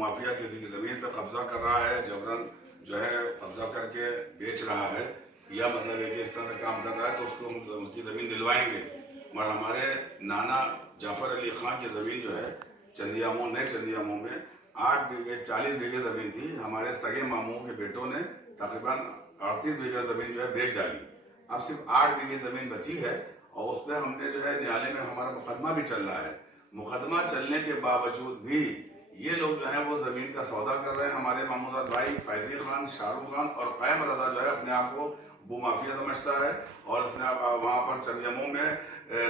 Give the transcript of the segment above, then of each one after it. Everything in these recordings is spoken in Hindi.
भूमाफिया किसी की ज़मीन पर कब्जा कर रहा है, जबरन जो है कब्जा करके बेच रहा है, या मतलब एक इस तरह से काम कर रहा है तो उसको उसकी ज़मीन दिलवाएंगे। मगर हमारे नाना जाफ़र अली ख़ान की ज़मीन जो है चंदियामो, नए चंदियामो में 8 बीघे 40 बीघे ज़मीन थी। हमारे सगे मामूओं के बेटों ने तकरीबन 38 बीघा ज़मीन जो है बेच डाली। अब सिर्फ 8 बीघे ज़मीन बची है और उस पर हमने जो है न्यायालय में हमारा मुकदमा भी चल रहा है। मुकदमा चलने के बावजूद भी ये लोग जो है वो ज़मीन का सौदा कर रहे हैं। हमारे मामूजाद भाई फैज़ी खान, शाहरुख खान और क़याम रज़ा जो है अपने आप को भूमाफिया समझता है और उसने वहाँ पर चंदियामो में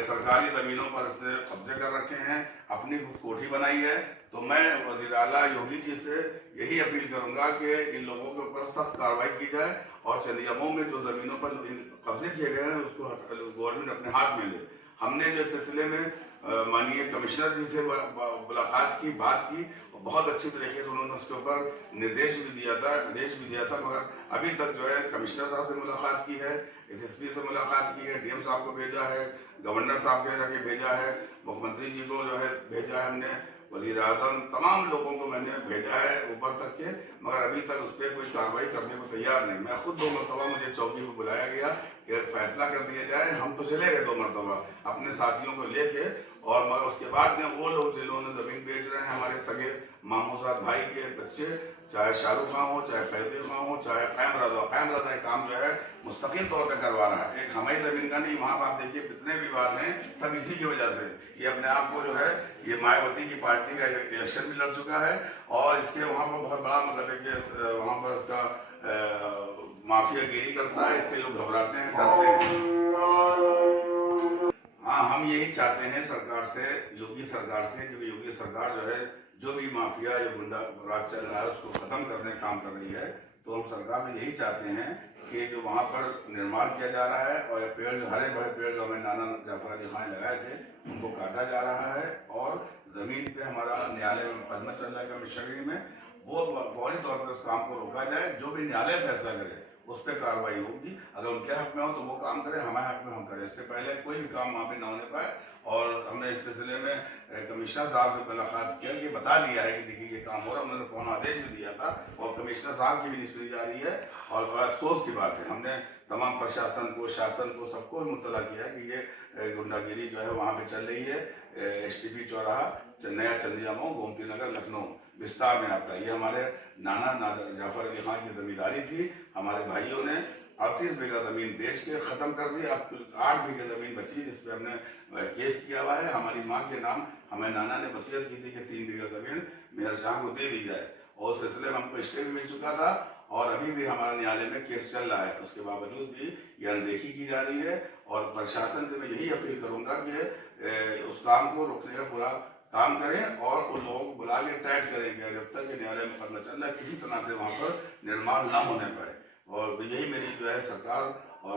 सरकारी ज़मीनों पर उसने कब्जे कर रखे हैं, अपनी कोठी बनाई है। तो मैं वज़ीर आला योगी जी से यही अपील करूंगा कि इन लोगों के ऊपर सख्त कार्रवाई की जाए और चंदियामो में जो ज़मीनों पर कब्जे किए गए हैं उसको गवर्नमेंट अपने हाथ में ले। हमने जो सिलसिले में माननीय कमिश्नर जी से मुलाकात की, बात की, बहुत अच्छी तरीके से उन्होंने उसके ऊपर निर्देश भी दिया था, आदेश भी दिया था, मगर अभी तक जो है कमिश्नर साहब से मुलाकात की है, एसएसपी से मुलाकात की है, डीएम साहब को भेजा है, गवर्नर साहब के जाके भेजा है, मुख्यमंत्री जी को जो है भेजा है हमने, वज़ीर आज़म, तमाम लोगों को मैंने भेजा है ऊपर तक के, मगर अभी तक उस पर कोई कार्रवाई करने को तैयार नहीं। मैं खुद 2 मरतबा मुझे चौकी पर बुलाया गया कि फैसला कर दिया जाए। हम तो चले गए 2 मरतबा अपने साथियों को लेके, और मगर उसके बाद में वो लोग जिन्होंने ज़मीन बेच रहे हैं, हमारे सगे मामूजाद भाई के बच्चे, चाहे शाहरुख खान हो, चाहे फैज़ी खान हो, चाहे क़याम रज़ा काम जो है मुस्तकिल तौर पर करवा रहा है। एक हमारी ज़मीन का नहीं, वहाँ पर आप देखिए कितने विवाद हैं, सब इसी की वजह से। ये अपने आप को जो है ये मायावती की पार्टी का इलेक्शन भी लड़ चुका है और इसके वहाँ पर बहुत बड़ा मतलब है कि वहाँ पर उसका माफियागिरी करता है, इससे लोग घबराते हैं, डरते हैं। हाँ, हम यही चाहते हैं सरकार से, योगी सरकार से, क्योंकि योगी सरकार जो है जो भी माफिया या गुंडा राज चल रहा है उसको खत्म करने काम कर रही है। तो हम सरकार से यही चाहते हैं कि जो वहाँ पर निर्माण किया जा रहा है और पेड़ जो हरे भरे पेड़ जो हमें नाना जाफर अली खान लगाए थे उनको काटा जा रहा है और ज़मीन पे हमारा न्यायालय में मुकदमा चल रहा है कमिश्नरी में, वो फौरी तौर पर उस काम को रोका जाए। जो भी न्यायालय फैसला करे उस पर कार्रवाई होगी। अगर उनके हक में हो तो वो काम करें, हमारे हक में हम करें। इससे पहले कोई भी काम वहाँ पे ना होने पाए। और हमने इस सिलसिले में कमिश्नर साहब से मुलाकात किया कि बता दिया है कि देखिए ये काम हो रहा है। उन्होंने फ़ोन आदेश भी दिया था और कमिश्नर साहब की भी नहीं सुनी जा रही है और बड़ा अफसोस की बात है। हमने तमाम प्रशासन को, शासन को, सबको मुतला किया है कि ये गुंडागिरी जो है वहाँ पे चल रही है। एसटीपी चौराहा, नया चंदियामो, गोमती नगर, लखनऊ विस्तार में आता है। ये हमारे नाना जाफर अली खान की जिम्मेदारी थी। हमारे भाइयों ने 38 बीघा ज़मीन बेच के ख़त्म कर दी। अब 8 बीघे ज़मीन बची जिस पर हमने केस किया हुआ है। हमारी माँ के नाम हमें नाना ने वसीयत की थी कि 3 बीघा ज़मीन मेहर शाह को दे दी जाए और उस सिलसिले में हमको स्टे भी मिल चुका था और अभी भी हमारे न्यायालय में केस चल रहा है। उसके बावजूद भी ये अनदेखी की जा रही है और प्रशासन से मैं यही अपील करूँगा कि उस काम को रोकने का पूरा काम करें और उन लोगों को बुला के टाइट करें कि जब तक न्यायालय में मुकदमा चल रहा है किसी तरह से वहाँ पर निर्माण ना होने पाए। और यही मेरी जो है सरकार और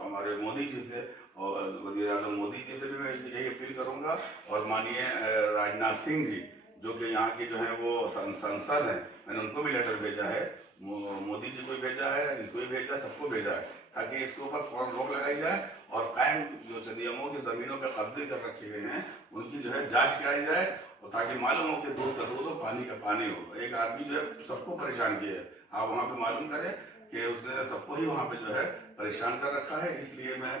हमारे मोदी जी से और वज़ीर आज़म मोदी जी से भी मैं यही अपील करूँगा और माननीय राजनाथ सिंह जी जो कि यहाँ के जो हैं वो सांसद हैं, मैंने उनको भी लेटर भेजा है, मोदी जी को भी भेजा है, इनको भी भेजा, सबको भेजा है ताकि इसके ऊपर फौरन रोक लगाई जाए और कायम जो चंदियामो की ज़मीनों पर कब्जे कर रखे हुए हैं उनकी जो है जांच कराई जाए और ताकि मालूम हो कि दूध का दूध हो, पानी का पानी हो। एक आदमी जो है सबको परेशान किया है, आप वहाँ पे मालूम करें कि उसने सबको ही वहाँ पे जो है परेशान कर रखा है। इसलिए मैं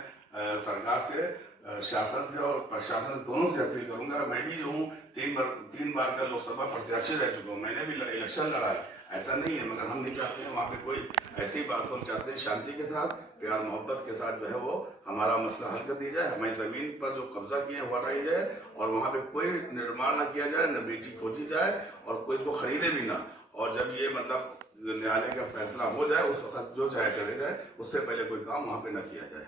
सरकार से, शासन से और प्रशासन से दोनों से अपील करूंगा। मैं भी जो हूँ 3 बार का लोकसभा प्रत्याशी रह चुका हूँ, मैंने भी इलेक्शन लड़ा है, ऐसा नहीं है, मगर हम नहीं चाहते हैं वहाँ पे कोई ऐसी बात को। हम चाहते हैं शांति के साथ, प्यार मोहब्बत के साथ जो है वो हमारा मसला हल कर दिया जाए, हमारी ज़मीन पर जो कब्जा किए हैं वो हटाई जाए और वहाँ पे कोई निर्माण ना किया जाए, न बेची खोजी जाए और कोई इसको खरीदे भी ना। और जब ये मतलब न्यायालय का फैसला हो जाए उस वक्त जो चाहे करे जाए, उससे पहले कोई काम वहाँ पे न किया जाए।